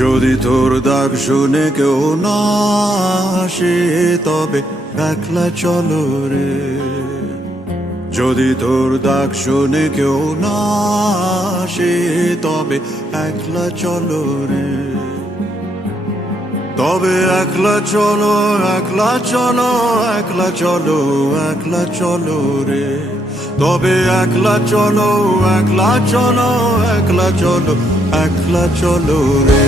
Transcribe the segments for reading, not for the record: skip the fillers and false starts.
যদি তোর ডাক শুনে কেউ না আসে তবে একলা চলো রে। যদি তোর ডাক শুনে কেউ না আসে তবে একলা চলো রে। তবে একলা চলো, একলা চলো, একলা চলো, একলা চলো রে। তবে একলা চলো, একলা চলো, একলা চলো, একলা চলো রে।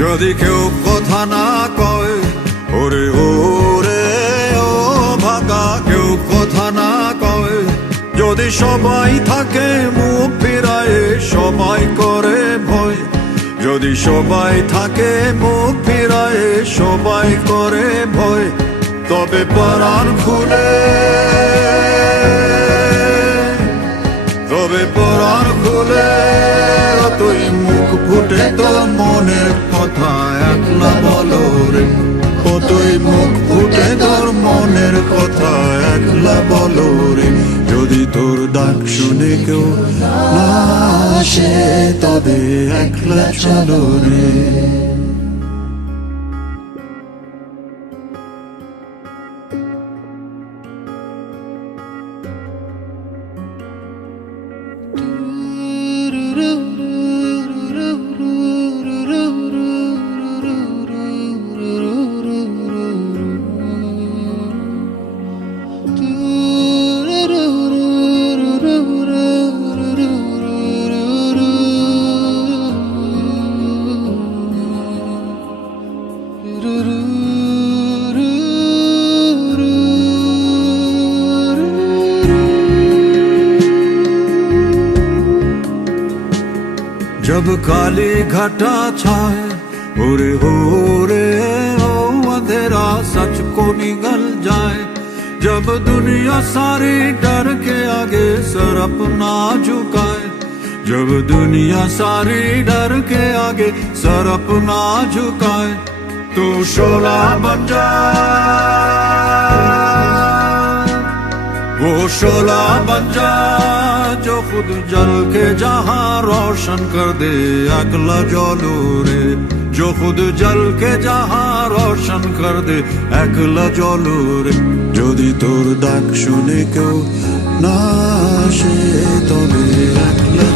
যদি কেউ কথা না কয় ওরে ওরে ও ভাগা, কেউ কথা না কয়, যদি সবাই থাকে মুখ ফিরায়ে সবাই করে ভয়। যদি সবাই থাকে মুখ ফিরায়ে সবাই করে ভয়, তবে পরাণ খুলে, তবে পরাণ খুলে তুই মুখ ফুটে তোর মনের কথা একলা বলো রে। ও তুই মুখ ফুটে তোর মনের কথা একলা বলো রে। যদি তোর ডাক শুনে কেউ না আসে তবে একলা চলো রে। जब काली घटा छाए ओरे हो रे ओ अंधेरा सच को निगल जाए। जब दुनिया सारी डर के आगे सर अपना झुकाए। जब दुनिया सारी डर के आगे सर अपना झुकाए, तो शोला बन जा, वो शोला बन जा जो खुद जल के जहां रोशन कर दे। একলা জ্বলো রে, जो खुद जल के जहां रोशन कर दे। একলা জ্বলো রে। যদি তোর ডাক শুনে কেউ না আসে তবে একলা